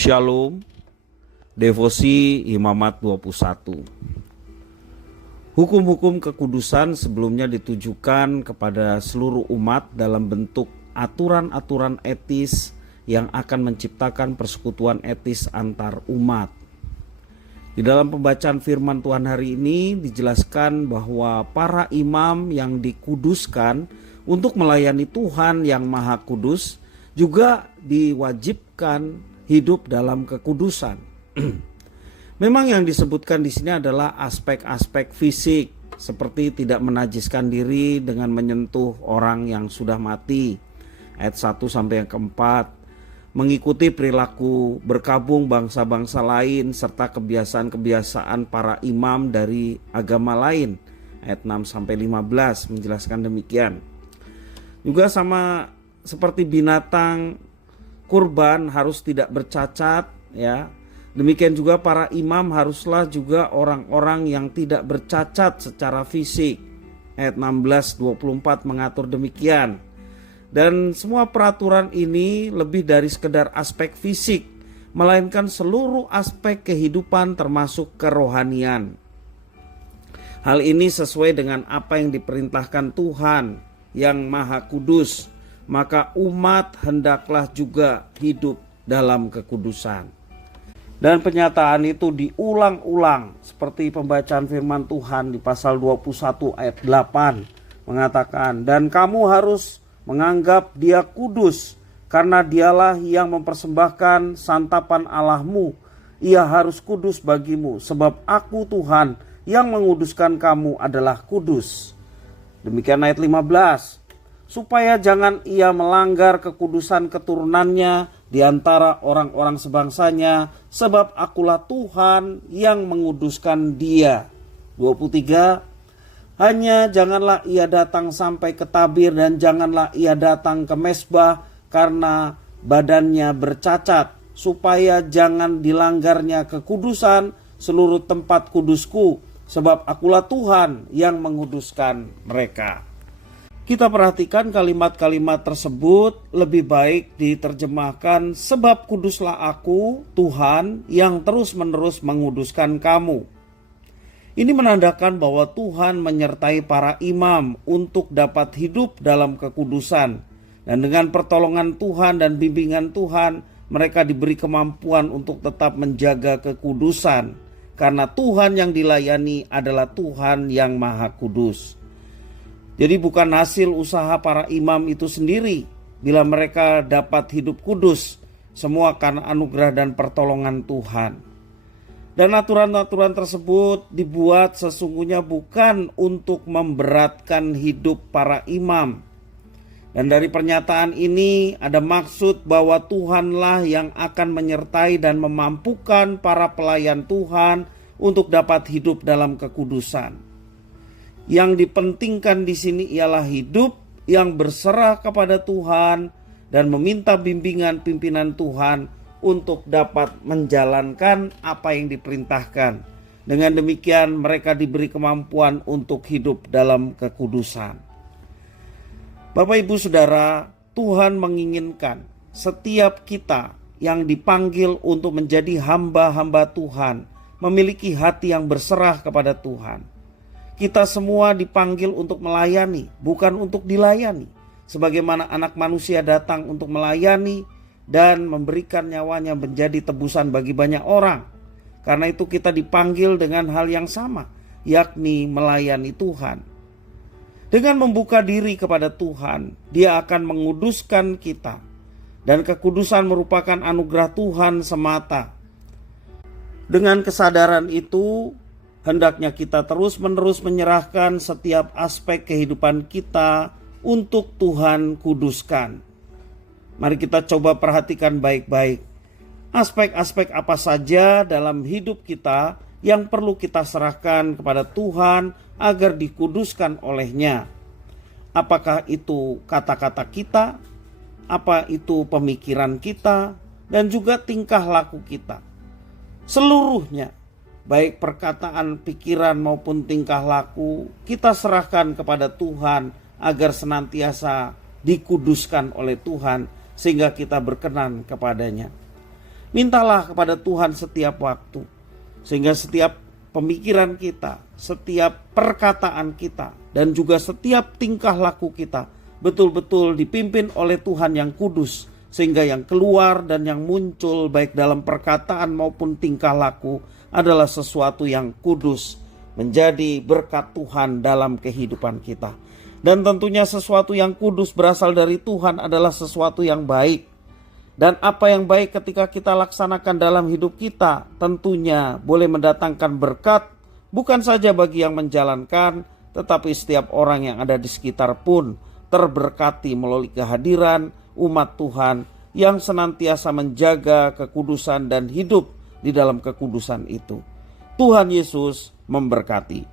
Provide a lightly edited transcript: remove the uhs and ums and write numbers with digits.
Shalom, Devosi Imamat 21. Hukum-hukum kekudusan sebelumnya ditujukan kepada seluruh umat dalam bentuk aturan-aturan etis yang akan menciptakan persekutuan etis antar umat. Di dalam pembacaan firman Tuhan hari ini dijelaskan bahwa para imam yang dikuduskan untuk melayani Tuhan yang Maha Kudus juga diwajibkan hidup dalam kekudusan. Memang yang disebutkan di sini adalah aspek-aspek fisik, seperti tidak menajiskan diri dengan menyentuh orang yang sudah mati. Ayat 1 sampai yang keempat, mengikuti perilaku berkabung bangsa-bangsa lain serta kebiasaan-kebiasaan para imam dari agama lain. Ayat 6 sampai 15 menjelaskan demikian. Juga sama seperti binatang kurban harus tidak bercacat, ya. Demikian juga para imam haruslah juga orang-orang yang tidak bercacat secara fisik. Ayat 16-24 mengatur demikian. Dan semua peraturan ini lebih dari sekedar aspek fisik, melainkan seluruh aspek kehidupan termasuk kerohanian. Hal ini sesuai dengan apa yang diperintahkan Tuhan yang Maha Kudus. Maka umat hendaklah juga hidup dalam kekudusan. Dan pernyataan itu diulang-ulang seperti pembacaan firman Tuhan di pasal 21 ayat 8 mengatakan, dan kamu harus menganggap dia kudus karena dialah yang mempersembahkan santapan Allahmu. Ia harus kudus bagimu sebab aku Tuhan yang menguduskan kamu adalah kudus. Demikian ayat 15. Supaya jangan ia melanggar kekudusan keturunannya di antara orang-orang sebangsanya, sebab akulah Tuhan yang menguduskan dia. 23. Hanya janganlah ia datang sampai ke tabir dan janganlah ia datang ke mesbah karena badannya bercacat, supaya jangan dilanggarnya kekudusan seluruh tempat kudusku, sebab akulah Tuhan yang menguduskan mereka. Kita perhatikan kalimat-kalimat tersebut lebih baik diterjemahkan, sebab kuduslah aku, Tuhan, yang terus-menerus menguduskan kamu. Ini menandakan bahwa Tuhan menyertai para imam untuk dapat hidup dalam kekudusan. Dan dengan pertolongan Tuhan dan bimbingan Tuhan, mereka diberi kemampuan untuk tetap menjaga kekudusan. Karena Tuhan yang dilayani adalah Tuhan yang Maha Kudus. Jadi bukan hasil usaha para imam itu sendiri bila mereka dapat hidup kudus, semua karena anugerah dan pertolongan Tuhan. Dan aturan-aturan tersebut dibuat sesungguhnya bukan untuk memberatkan hidup para imam. Dan dari pernyataan ini ada maksud bahwa Tuhanlah yang akan menyertai dan memampukan para pelayan Tuhan untuk dapat hidup dalam kekudusan. Yang dipentingkan di sini ialah hidup yang berserah kepada Tuhan dan meminta bimbingan pimpinan Tuhan untuk dapat menjalankan apa yang diperintahkan. Dengan demikian mereka diberi kemampuan untuk hidup dalam kekudusan. Bapak Ibu Saudara, Tuhan menginginkan setiap kita yang dipanggil untuk menjadi hamba-hamba Tuhan memiliki hati yang berserah kepada Tuhan. Kita semua dipanggil untuk melayani, bukan untuk dilayani. Sebagaimana anak manusia datang untuk melayani dan memberikan nyawanya menjadi tebusan bagi banyak orang. Karena itu kita dipanggil dengan hal yang sama, yakni melayani Tuhan. Dengan membuka diri kepada Tuhan, Dia akan menguduskan kita. Dan kekudusan merupakan anugerah Tuhan semata. Dengan kesadaran itu, hendaknya kita terus-menerus menyerahkan setiap aspek kehidupan kita untuk Tuhan kuduskan. Mari kita coba perhatikan baik-baik. Aspek-aspek apa saja dalam hidup kita yang perlu kita serahkan kepada Tuhan agar dikuduskan oleh-Nya. Apakah itu kata-kata kita, apa itu pemikiran kita, dan juga tingkah laku kita. Seluruhnya, baik perkataan, pikiran maupun tingkah laku, kita serahkan kepada Tuhan agar senantiasa dikuduskan oleh Tuhan sehingga kita berkenan kepadanya. Mintalah kepada Tuhan setiap waktu, sehingga setiap pemikiran kita, setiap perkataan kita, dan juga setiap tingkah laku kita betul-betul dipimpin oleh Tuhan yang kudus, sehingga yang keluar dan yang muncul baik dalam perkataan maupun tingkah laku adalah sesuatu yang kudus, menjadi berkat Tuhan dalam kehidupan kita. Dan tentunya sesuatu yang kudus berasal dari Tuhan adalah sesuatu yang baik. Dan apa yang baik ketika kita laksanakan dalam hidup kita tentunya boleh mendatangkan berkat, bukan saja bagi yang menjalankan, tetapi setiap orang yang ada di sekitar pun terberkati melalui kehadiran umat Tuhan yang senantiasa menjaga kekudusan dan hidup di dalam kekudusan itu. Tuhan Yesus memberkati.